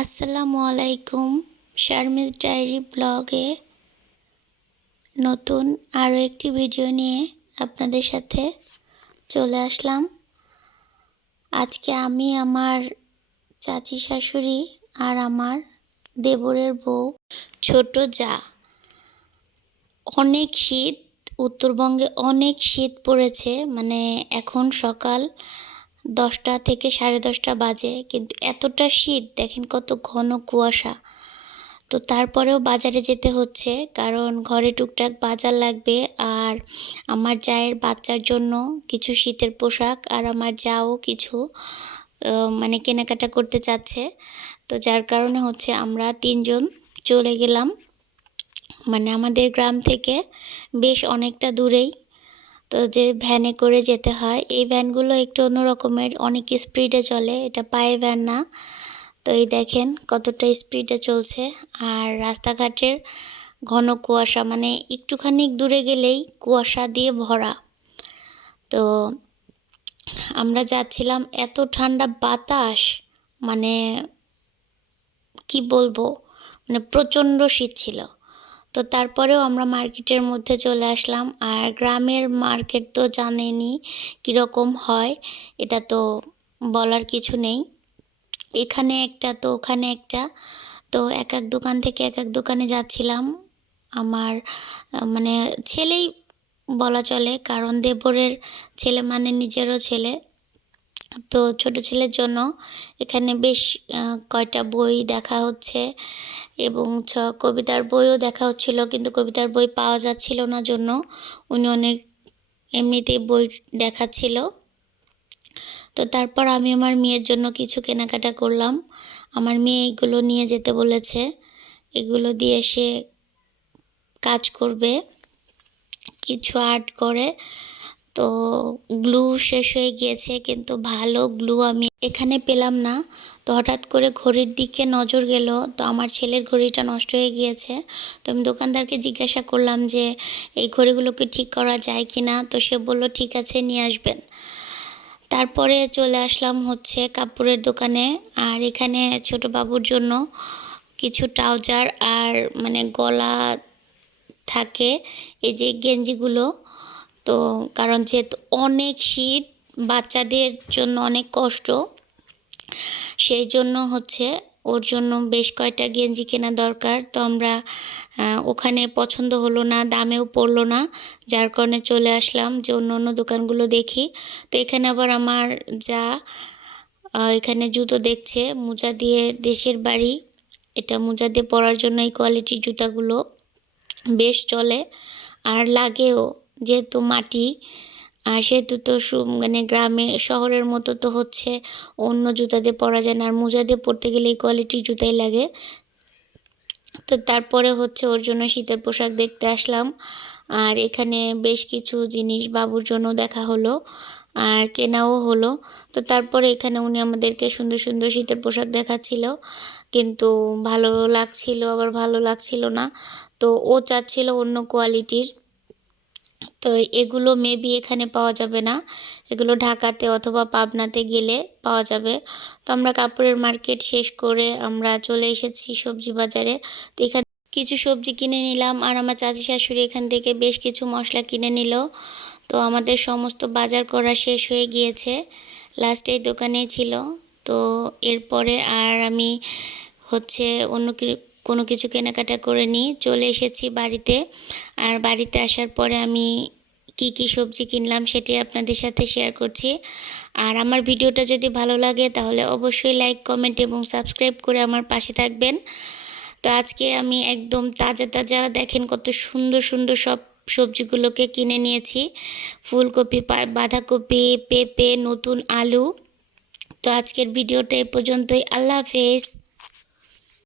আসসালামু আলাইকুম। শারমিজ ডায়েরি ব্লগে নতুন আরও একটি ভিডিও নিয়ে আপনাদের সাথে চলে আসলাম। আজকে আমি আমার চাচি শাশুড়ি আর আমার দেবরের বউ ছোট যা। অনেক শীত, উত্তরবঙ্গে অনেক শীত পড়েছে। মানে এখন সকাল 10টা থেকে 10:30 বাজে, কিন্তু এতটা শীত দেখেন, কত ঘন কুয়াশা। তো তারপরেও বাজারে যেতে হচ্ছে, কারণ ঘরে টুকটাক বাজার লাগবে। আর আমার জায়ের বাচ্চার জন্য কিছু শীতের পোশাক, আর আমার জাও কিছু মানে কেনাকাটা করতে চাচ্ছে। তো যার কারণে হচ্ছে আমরা 3জন চলে গেলাম। মানে আমাদের গ্রাম থেকে বেশ অনেকটা দূরেই। তো যে ভ্যানে করে যেতে হয়, এই ভ্যানগুলো একটু অন্য রকমের, অনেক স্পিডে চলে, এটা পায়ে ভ্যান না। তো এই দেখেন কতটা স্পিডে চলছে। আর রাস্তাঘাটের ঘন কুয়াশা, মানে একটুখানি দূরে গেলেই কুয়াশা দিয়ে ভরা। তো আমরা যাচ্ছিলাম, এত ঠান্ডা বাতাস, মানে কি বলবো, মানে প্রচণ্ড শীত ছিল। তো তারপরেও আমরা মার্কেটের মধ্যে চলে আসলাম। আর গ্রামের মার্কেট তো জানেনই কীরকম হয়, এটা তো বলার কিছু নেই। এখানে একটা তো ওখানে একটা, তো এক এক দোকান থেকে এক এক দোকানে যাচ্ছিলাম। আমার মানে ছেলেই বলা চলে, কারণ দেবরের ছেলে মানে নিজেরও ছেলে। তো ছোট ছেলের জন্য এখানে বেশ কয়টা বই দেখা হচ্ছে, এবং কবিতার বইও দেখা হচ্ছিল, কিন্তু কবিতার বই পাওয়া যাচ্ছিল না জন্য উনি অনেক এমনিতেই বই দেখাচ্ছিল। তো তারপর আমি আমার মেয়ের জন্য কিছু কেনাকাটা করলাম। আমার মেয়ে এগুলো নিয়ে যেতে বলেছে, এগুলো দিয়ে সে কাজ করবে, কিছু আর্ট করে। তো গ্লু শেষ হয়ে গিয়েছে, কিন্তু ভালো গ্লু আমি এখানে পেলাম না। তো হঠাৎ করে ঘড়ির দিকে নজর গেল, তো আমার ছেলের ঘড়িটা নষ্ট হয়ে গিয়েছে। তো আমি দোকানদারকে জিজ্ঞাসা করলাম যে এই ঘড়িগুলোকে ঠিক করা যায় কি না। তো সে বলল ঠিক আছে, নিয়ে আসবেন। তারপরে চলে আসলাম হচ্ছে কাপড়ের দোকানে। আর এখানে ছোট বাবুর জন্য কিছু ট্রাউজার আর মানে গলা থাকে এই যে গেঞ্জিগুলো। তো কারণ যেহেতু অনেক শীত, বাচ্চাদের জন্য অনেক কষ্ট, সেই জন্য হচ্ছে ওর জন্য বেশ কয়টা গেঞ্জি কেনা দরকার। তো আমরা ওখানে পছন্দ হলো না, দামেও পড়লো না, যার কারণে চলে আসলাম যে অন্য অন্য দোকানগুলো দেখি। তো এখানে আবার আমার যা এখানে জুতো দেখছে, মোজা দিয়ে, দেশের বাড়ি, এটা মোজা দিয়ে পরার জন্য এই কোয়ালিটির জুতাগুলো বেশ চলে আর লাগেও, যেহেতু মাটি। আর সেহেতু তো মানে গ্রামে শহরের মতো তো হচ্ছে অন্য জুতা দিয়ে পরা যায় না, আর মোজা দিয়ে পরতে গেলে এই কোয়ালিটির জুতাই লাগে। তো তারপরে হচ্ছে ওর জন্য শীতের পোশাক দেখতে আসলাম। আর এখানে বেশ কিছু জিনিস বাবুর জন্য দেখা হলো আর কেনাও হলো। তো তারপরে এখানে উনি আমাদেরকে সুন্দর সুন্দর শীতের পোশাক দেখাচ্ছিল, কিন্তু ভালো লাগছিল আবার ভালো লাগছিল না। তো ও চাচ্ছিল অন্য কোয়ালিটির। তো এগুলো মেবি এখানে পাওয়া যাবে না, এগুলো ঢাকাতে অথবা পাবনাতে গেলে পাওয়া যাবে। তো আমরা কাপড়ের মার্কেট শেষ করে আমরা চলে এসেছি সবজি বাজারে। তো এখানে কিছু সবজি কিনে নিলাম, আর আমার চাচি শাশুড়ি এখান থেকে বেশ কিছু মশলা কিনে নিল। তো আমাদের সমস্ত বাজার করা শেষ হয়ে গিয়েছে, লাস্ট এই দোকানেই ছিল। তো এরপরে আর আমি হচ্ছে অন্য কোনো কিছু কেনাকাটা করে নিয়ে চলে এসেছি বাড়িতে। আর বাড়িতে আসার পরে আমি কি সবজি কিনলাম সেটি আপনাদের সাথে শেয়ার করছি। আর আমার ভিডিওটা যদি ভালো লাগে তাহলে অবশ্যই লাইক, কমেন্ট এবং সাবস্ক্রাইব করে আমার পাশে থাকবেন। তো আজকে আমি একদম তাজা তাজা, দেখেন কত সুন্দর সুন্দর সব সবজিগুলোকে কিনে নিয়েছি। ফুলকপি, বাঁধাকপি, পেঁপে, নতুন আলু। তো আজকের ভিডিওটা এ পর্যন্তই। আল্লাহ হাফেজ।